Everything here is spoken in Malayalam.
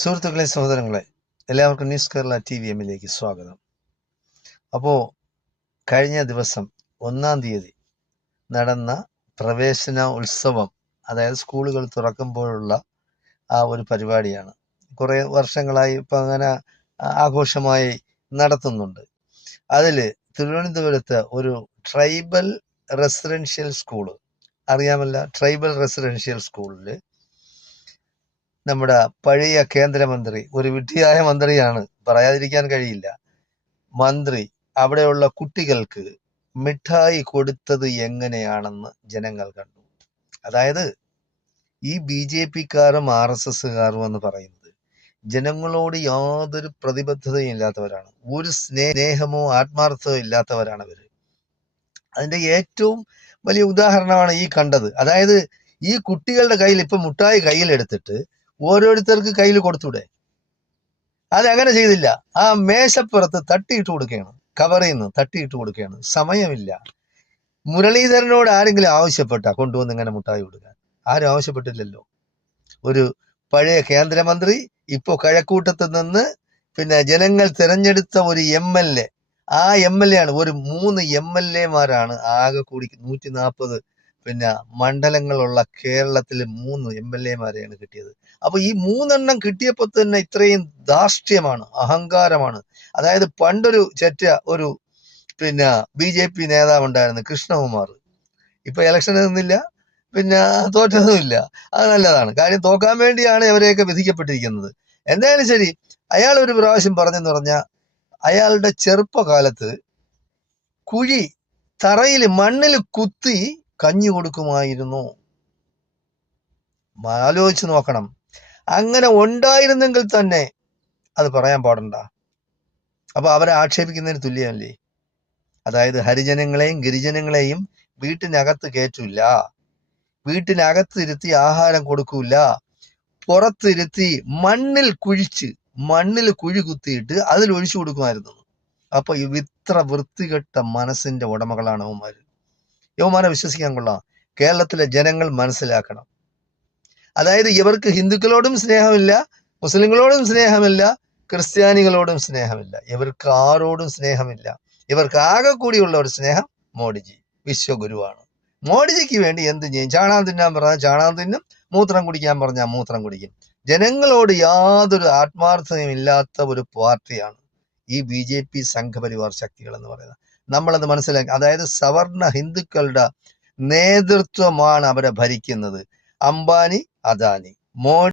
സുഹൃത്തുക്കളെ, സഹോദരങ്ങളെ, എല്ലാവർക്കും ന്യൂസ് കേരള TVM-ലേക്ക് സ്വാഗതം. അപ്പോൾ കഴിഞ്ഞ ദിവസം 1-ാം തീയതി നടന്ന പ്രവേശന ഉത്സവം, അതായത് സ്കൂളുകൾ തുറക്കുമ്പോഴുള്ള ആ ഒരു പരിപാടിയാണ്. കുറേ വർഷങ്ങളായി ഇപ്പം അങ്ങനെ ആഘോഷമായി നടത്തുന്നുണ്ട്. അതിൽ തിരുവനന്തപുരത്ത് ഒരു ട്രൈബൽ റെസിഡൻഷ്യൽ സ്കൂള്, അറിയാമല്ല, ട്രൈബൽ റെസിഡൻഷ്യൽ സ്കൂളിൽ നമ്മുടെ പഴയ കേന്ദ്രമന്ത്രി, ഒരു വിഡ്ഢിയായ മന്ത്രിയാണ്, പറയാതിരിക്കാൻ കഴിയില്ല, മന്ത്രി അവിടെയുള്ള കുട്ടികൾക്ക് മിഠായി കൊടുത്തത് എങ്ങനെയാണെന്ന് ജനങ്ങൾ കണ്ടു. അതായത് ഈ BJP-ക്കാരും RSS-കാരും എന്ന് പറയുന്നത് ജനങ്ങളോട് യാതൊരു പ്രതിബദ്ധതയും ഇല്ലാത്തവരാണ്, ഒരു സ്നേഹമോ ആത്മാർത്ഥമോ ഇല്ലാത്തവരാണ് ഇവർ. അതിന്റെ ഏറ്റവും വലിയ ഉദാഹരണമാണ് ഈ കണ്ടത്. അതായത് ഈ കുട്ടികളുടെ കയ്യിൽ ഇപ്പം മുട്ടായി കയ്യിലെടുത്തിട്ട് ഓരോരുത്തർക്ക് കയ്യിൽ കൊടുത്തൂടെ? അതങ്ങനെ ചെയ്തില്ല. ആ മേശപ്പുറത്ത് തട്ടിയിട്ട് കൊടുക്കുകയാണ്, കവറിൽ നിന്ന് തട്ടിയിട്ട് കൊടുക്കുകയാണ്. സമയമില്ല. മുരളീധരനോട് ആരെങ്കിലും ആവശ്യപ്പെട്ട കൊണ്ടുവന്ന് ഇങ്ങനെ മുട്ടായി കൊടുക്കാൻ? ആരും ആവശ്യപ്പെട്ടില്ലല്ലോ. ഒരു പഴയ കേന്ദ്രമന്ത്രി ഇപ്പോ കഴക്കൂട്ടത്ത് നിന്ന് ജനങ്ങൾ തിരഞ്ഞെടുത്ത ഒരു MLA, ആ MLA ആണ്. ഒരു 3 MLA-മാരാണ് ആകെ കൂടി 140 മണ്ഡലങ്ങളുള്ള കേരളത്തിൽ 3 MLA-മാരെയാണ് കിട്ടിയത്. അപ്പൊ ഈ 3 എണ്ണം കിട്ടിയപ്പോ തന്നെ ഇത്രയും ധാർഷ്ട്യമാണ്, അഹങ്കാരമാണ്. അതായത് പണ്ടൊരു ഒരു BJP നേതാവ് ഉണ്ടായിരുന്നു, കൃഷ്ണകുമാർ. ഇപ്പൊ ഇലക്ഷന് നിന്നില്ല, തോറ്റതുമില്ല. അത് നല്ലതാണ്. കാര്യം തോക്കാൻ വേണ്ടിയാണ് ഇവരെയൊക്കെ വിധിക്കപ്പെട്ടിരിക്കുന്നത്. എന്തായാലും ശരി, അയാൾ ഒരു പ്രാവശ്യം പറഞ്ഞെന്ന് പറഞ്ഞാൽ അയാളുടെ ചെറുപ്പകാലത്ത് കുഴി തറയിൽ മണ്ണിൽ കുത്തി കഞ്ഞി കൊടുക്കുമായിരുന്നു. ആലോചിച്ച് നോക്കണം. അങ്ങനെ ഉണ്ടായിരുന്നെങ്കിൽ തന്നെ അത് പറയാൻ പാടണ്ട. അപ്പൊ അവരെ ആക്ഷേപിക്കുന്നതിന് തുല്യമല്ലേ? അതായത് ഹരിജനങ്ങളെയും ഗിരിജനങ്ങളെയും വീട്ടിനകത്ത് കയറ്റൂല, വീട്ടിനകത്തിരുത്തി ആഹാരം കൊടുക്കൂല, പുറത്തിരുത്തി മണ്ണിൽ കുഴി കുത്തിയിട്ട് അതിൽ ഒഴിച്ചു കൊടുക്കുമായിരുന്നു. അപ്പൊ ഇത്ര വൃത്തികെട്ട മനസ്സിന്റെ ഉടമകളാണ് യവന്മാര്. യവന്മാരെ വിശ്വസിക്കാൻ കൊള്ളാം. കേരളത്തിലെ ജനങ്ങൾ മനസ്സിലാക്കണം. അതായത് ഇവർക്ക് ഹിന്ദുക്കളോടും സ്നേഹമില്ല, മുസ്ലിങ്ങളോടും സ്നേഹമില്ല, ക്രിസ്ത്യാനികളോടും സ്നേഹമില്ല, ഇവർക്ക് ആരോടും സ്നേഹമില്ല. ഇവർക്ക് ആകെ കൂടിയുള്ള ഒരു സ്നേഹം മോഡിജി, വിശ്വഗുരുവാണ്. മോഡിജിക്ക് വേണ്ടി എന്ത് ചെയ്യും? ചാണകം തിന്നാൻ പറഞ്ഞാൽ ചാണകം തിന്നും, മൂത്രം കുടിക്കാൻ പറഞ്ഞാൽ മൂത്രം കുടിക്കും. ജനങ്ങളോട് യാതൊരു ആത്മാർത്ഥതയും ഇല്ലാത്ത ഒരു പാർട്ടിയാണ് ഈ BJP സംഘപരിവാർ ശക്തികൾ എന്ന് പറയുന്നത്. നമ്മളത് മനസ്സിലാക്കി. അതായത് സവർണ ഹിന്ദുക്കളുടെ നേതൃത്വമാണ് അവരെ ഭരിക്കുന്നത്. അംബാനി, അദാനി, മോഡി